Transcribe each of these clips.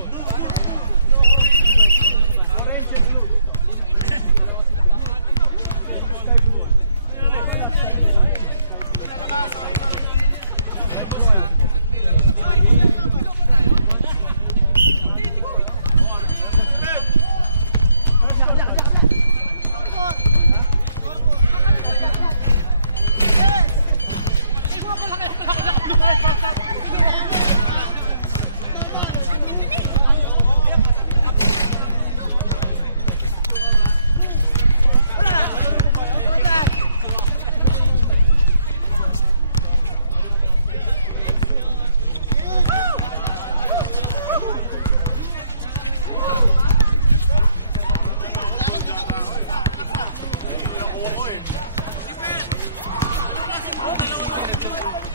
Orange and blue. Sky blue.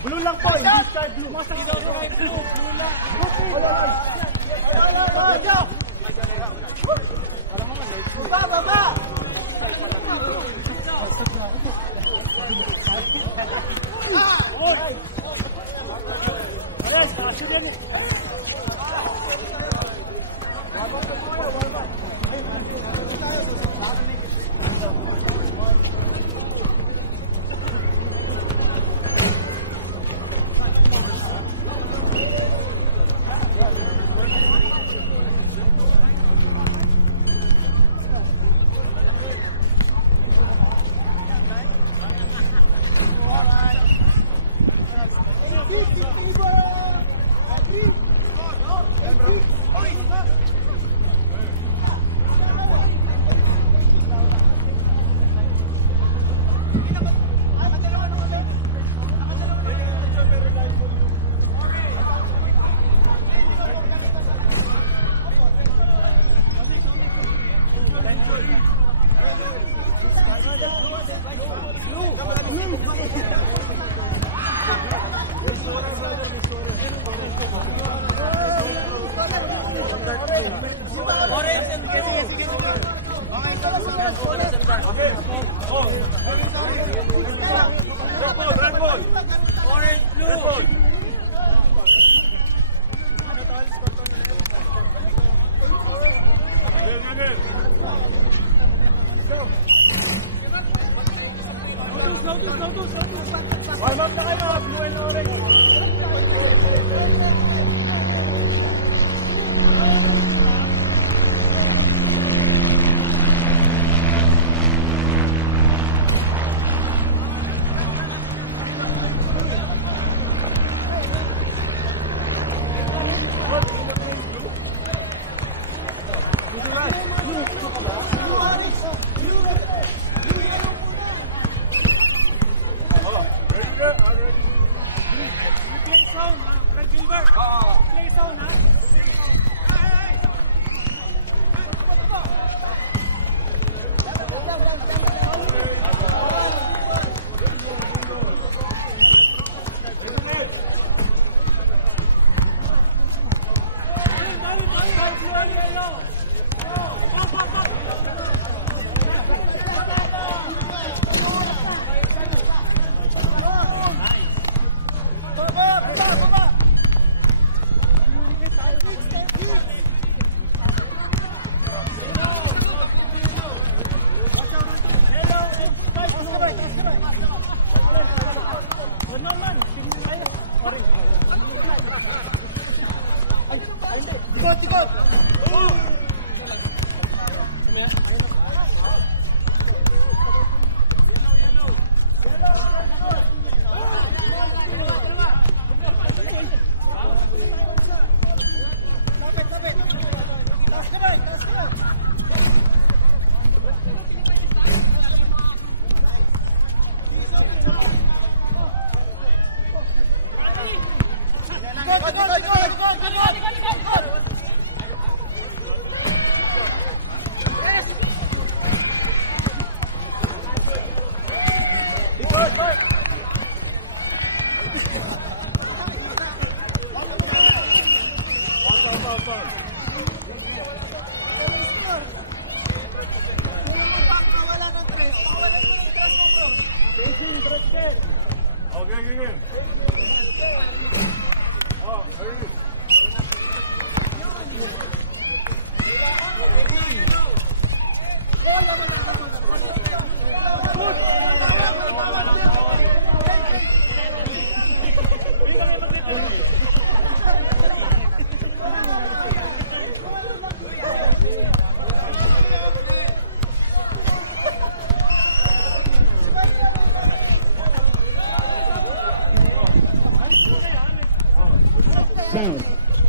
Blue lang po, hindi sky blue. Baba! Warm up na kayo, blue and orange.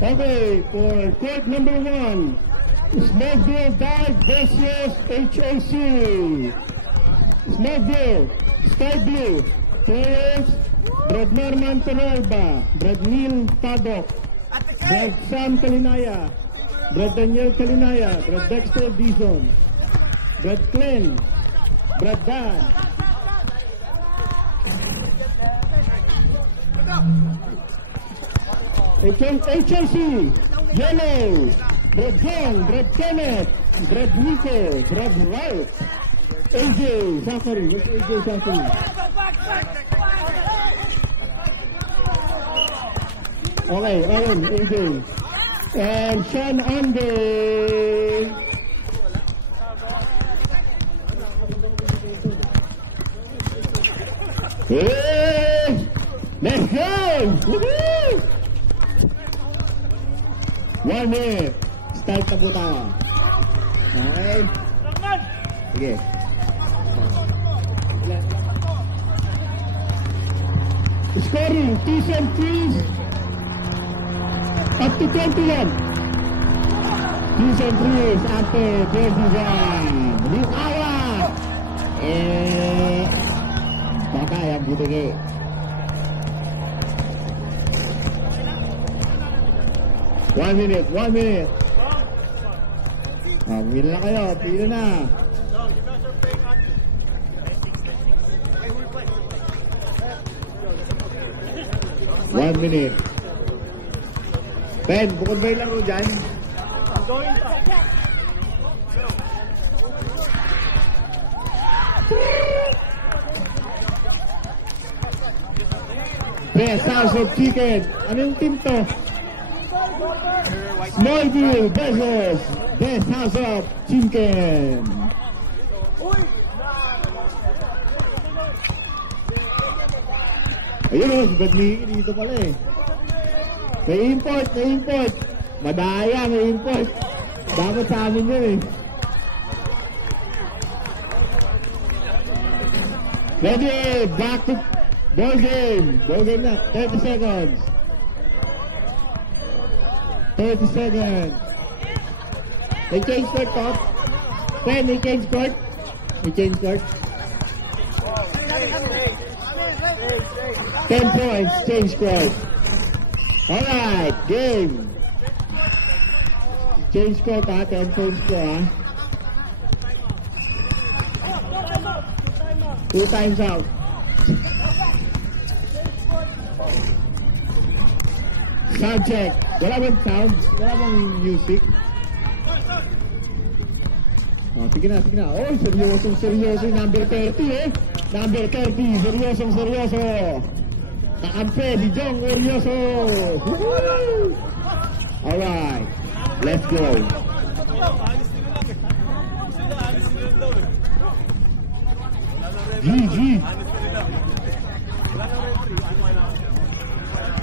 Okay, for court number 1, Smallville Dive versus HOC. Smallville, Sky Blue, players, Brad Norman Toralba, Brad Neil Paddock, Brad Sam Kalinaya, Brad Daniel Kalinaya, Brad Dexter Dizon, Brad Glenn, Brad Dan. HOC, Yellow, Brad John, Brad Kenneth, Brad Nico, Brad Ralph, AJ Zachary, AJ Zachary. Okay, Owen, AJ. And Sean Andre. Hey! Let's go! Woohoo! 1 minute. Start na po tayo. Okay? Sige. Scoring, 2 and 3s. Up to 21. 2 and 3s after 21. Litawa! Baka yang buti. 1 minute, 1 minute. Win na kayo, pila na. One minute. Ben, bukod ba yung laro dyan? Best House of Chicken. Ano yung team to? Smallville versus Best House of Chicken. Ayun o, si Badliki dito pala eh. May import, may import. Madaya, may import. Dapat sa amin yun eh. Ready, back to ball game. Ball game na, 30 seconds. 30 seconds. May change court to. Pen, may change court. May change court. 10 points, change court. Alright, game. Change court ha, 10 points ko ha. 2 times out. Sound check. Wala bang sound? Wala bang music? Oh, sige na, sige na. Oh, seryosong seryoso yung number 30 eh. Number 30, seryosong seryoso. Takampe, di Jong Orioso. Alright, let's go. GG.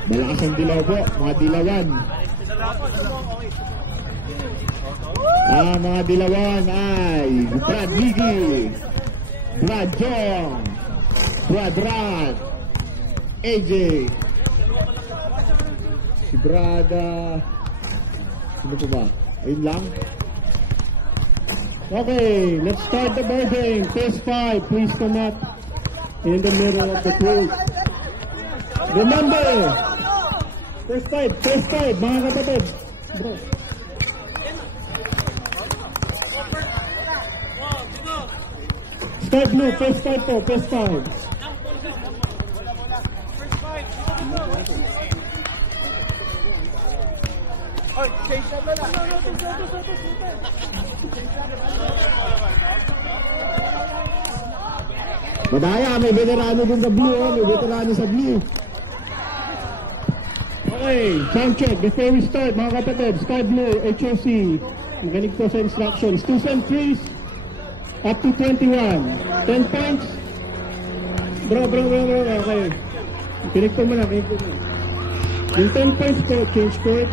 Malakas ang dilaw po, mga dilawan. Mga dilawan ay Brad Ligi, Brad Jong, Brad Rat, AJ, si Brad, sino po ba? Ayun lang. Okay, let's start the ball game. First 5, please come up in the middle of the court. Remember, first 5, mga kapatid. Bro. Start blue, first 5 po, first 5. Madaya, may veterano dun sa blue, oh. May veterano sa blue. Okay, sound check. Before we start, mga kapatid, Sky Blue, HOC, magaling po sa instructions. 2 and 3s, up to 21. 10 points. Bro, okay. Kinig ko muna, kinig ko muna. Yung 10 points po, change court.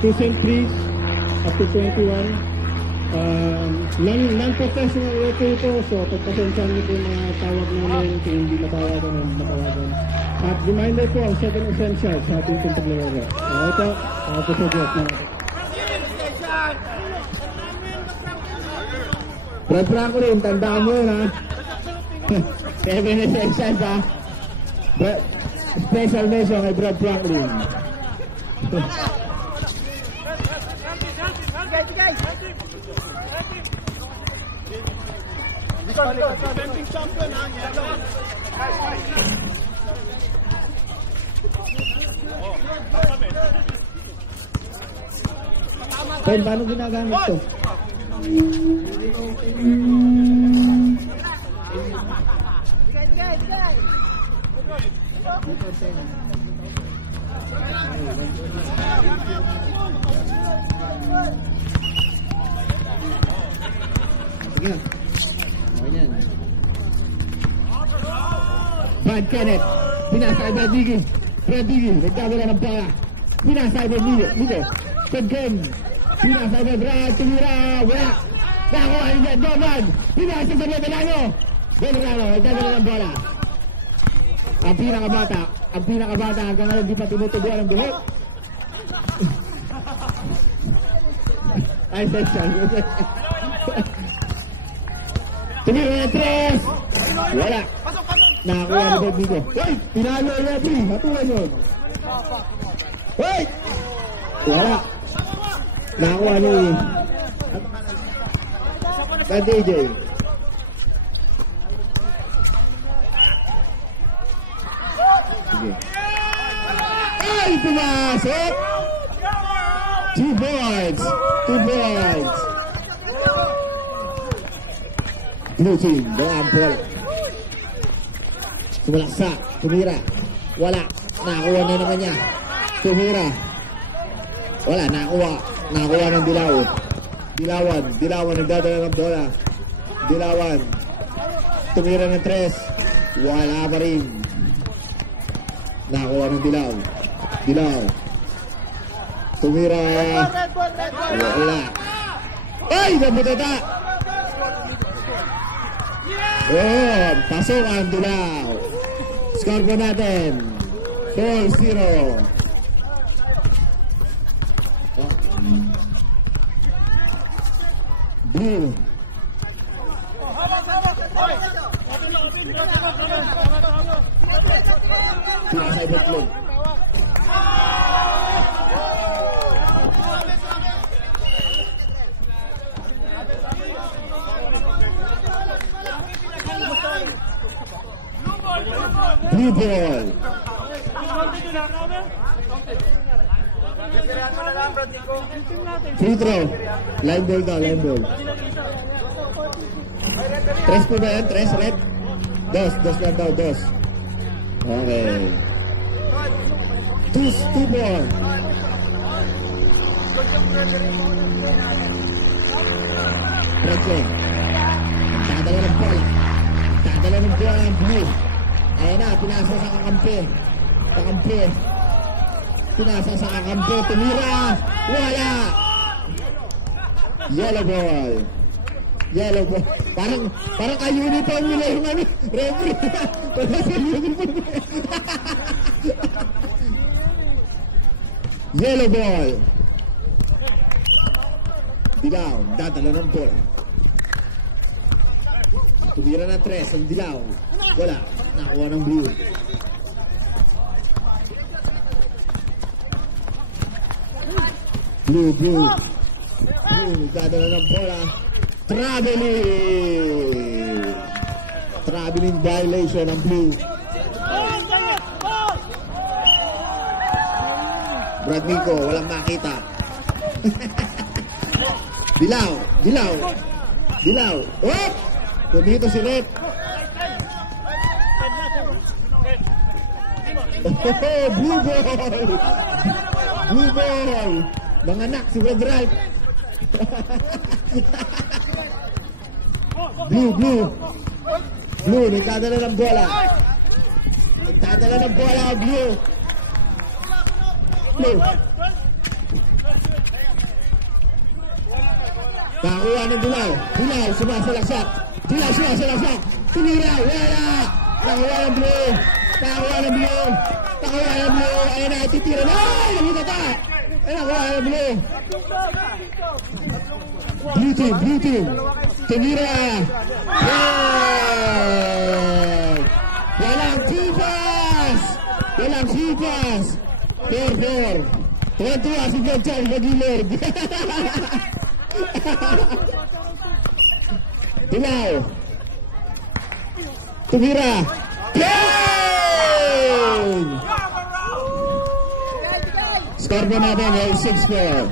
2 and 3s, up to 21. Non-professional referee po, so pagpasensyahan niyo po yung mga tawag namin kung hindi matawagan o matawagan. At reminder po, ang 7 essentials sa ating paglalaro. Okay po, ako po sa Diyos na. Brad Franklin, tandaan mo yun ha. 7 essentials ha. Special mention kay Brad Franklin. Defending champion ha. Ben, paano ginagamit to? Sige na. Okay yan. Brad Kenneth. Pinasay Brad Diggy. Brad Diggy. Nagkabala ng pala. Pinasay Brad Diggy. Good game. Pinasay Brad. Tumira. Wala. Nakuha yung Brad Norman. Pinasay sa Bedelano. Bedelano. Nagkabala ng bola. Ang pinakabata hanggang ngayon di pa tinutubuan ng buhok. Ay, section. Tumira na 3. Wala. Nakakuha na Brad Diggy. Hoy! Pinalo yung referee. Matulan yun. Hoy! Wala. Nakakuha ni Brad Diggy. Sige. Ay! Pumasok! 2 boards. Blue team. Doon bola. Sumalaksak. Tumira. Wala. Nakakuha na naman niya. Tumira. Wala. Nakakuha ng Dilaw. Dilawan. Nagdadala ng bola. Dilawan. Tumira ng 3. Wala pa rin. Nakakuha ng Dilaw. Tumira. Wala. Ay! Nabutata! Oh, pasok ang Dilaw. Score po natin 4-0. Blue. Pinasay Betlog. Blue ball. Free throw. Line ball daw, line ball. 3 po ba yan? 3 red? 2 lang daw, 2. Okay. 2 ball. Red leg. Dadala ng bola ang blue. Ayan na, pinasa sa kakampi. Pinasa sa kakampi. Tumira. Wala. Yellow ball. Parang ka-uniform nila yung referee. Parang sa uniform. Yellow ball. Dilaw. Dadala ng bola. Tumira na 3 ang Dilaw. Wala. Nakuha ng blue. Blue. Dadala ng bola. Traveling violation ng blue. Brad Nico, walang makita. Dilaw. Oh! Tumito si Red. Oh, blue ball. Manganak si Red Ralph. Blue. Nagdadala ng bola. Blue. Nakakuha ng Dilaw. Dilaw, sumasalaksak. Dilaw, sumasalaksak. Tumira, wala. Nakakuha ng Blue. Nakakuha ng Blue. Nakakuha ng Blue. Ayan na, titira na. Ay, nakita ka. Ayan, nakakuha ng Blue. Blue team. Tumira. Wow! Walang sipas. 4-4. Tuwa-tuwa si Gachay Magilid. Dilaw. Tumira. Play! Score po natin ay 6-4.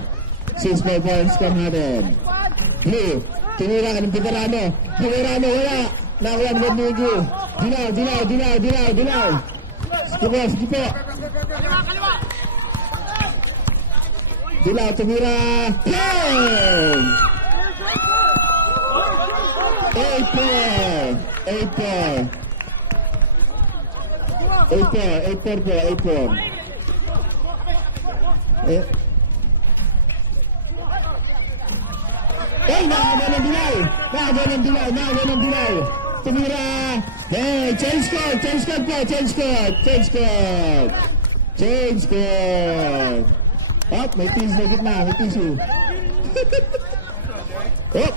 6-4 points score natin. Blue. Tumira ka ng Veterano. Veterano, wala. Nakuha ng Badnugu. Dilaw. Sige po. Dilaw, tumira. Play! 8-4. Ay, nakagawa ng Dilaw. Tumira. Hey, change code. Oh, may tissue na gitna, may tissue. Oh.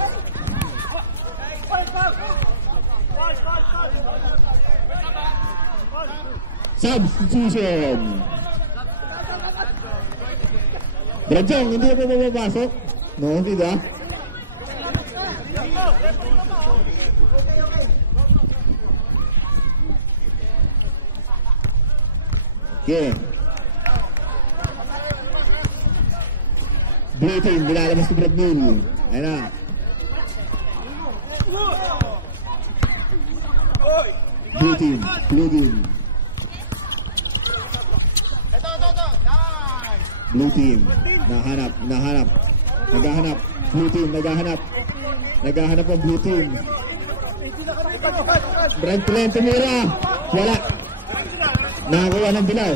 Substitution. Brajong, hindi pa mapapasok? No, hindi ba? Okay. Blue team, nilalabas si Brad Mill. Ayan na. Blue team. Blue team. Naghahanap. Naghahanap ang blue team. Brad Mill, tumira. Wala. Nakakuha ng Dilaw.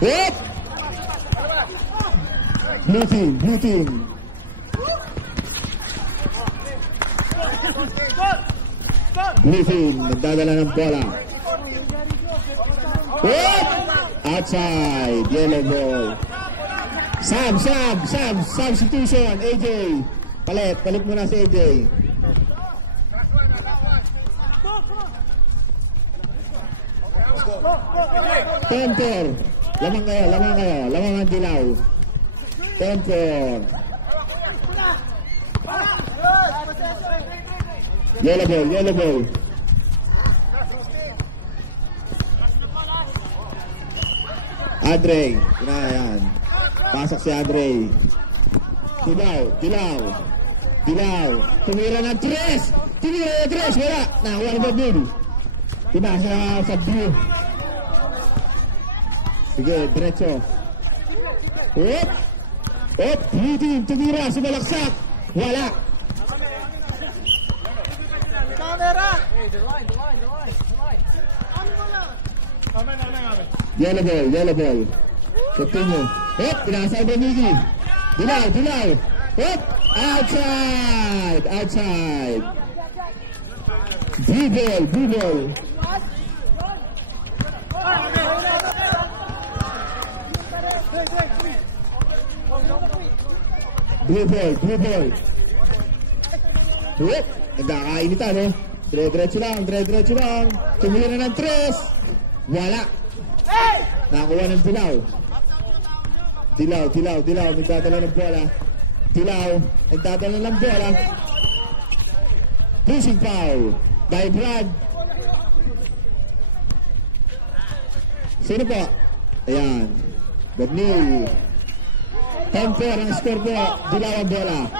Hop! Blue team. Blue team, nagdadala ng bola. Hop! Outside, yellow ball. Substitution, AJ. Palit muna si AJ. Temper. Lamang ang Dilaw. Temper. Yellow ball. Andre. Yan. Pasok si Andre. Dilaw. Tumira ng 3. Wala. Nakuha ng Badul. Pinasa sa blue. Sige, diretso. Hop! Blue team, tumira, sumalaksak. Wala. Camera! Yellow ball. Continue. Hop! Pinasa ang Bamigi. Dilaw. Hop! Outside. Blue ball. Blue ball. Hop! Nagkakainitan, no? Dire-diretso lang. Tumira ng 3. Wala. Nakakuha ng Dilaw. Nagdadala ng bola. Nagdadala ng bola. Pushing foul by Brad. Sino po? Ayan. Badnil. 10-4 ang score po. Dilaw ang bola.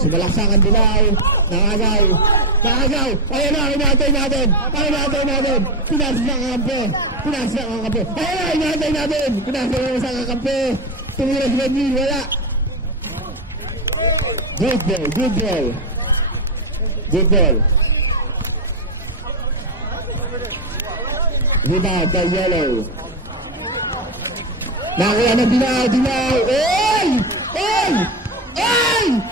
Sumalaksakan Dilaw. Nakagaw. Ayan na, hinatay natin. Pinasok ang kampe. Ayan na, hinatay natin. Pinasok ang kampe. Tumira si Badnil. Wala. Good ball. Rebound by Yellow. Nakuha na Dilaw. Oy! Oy! Oy!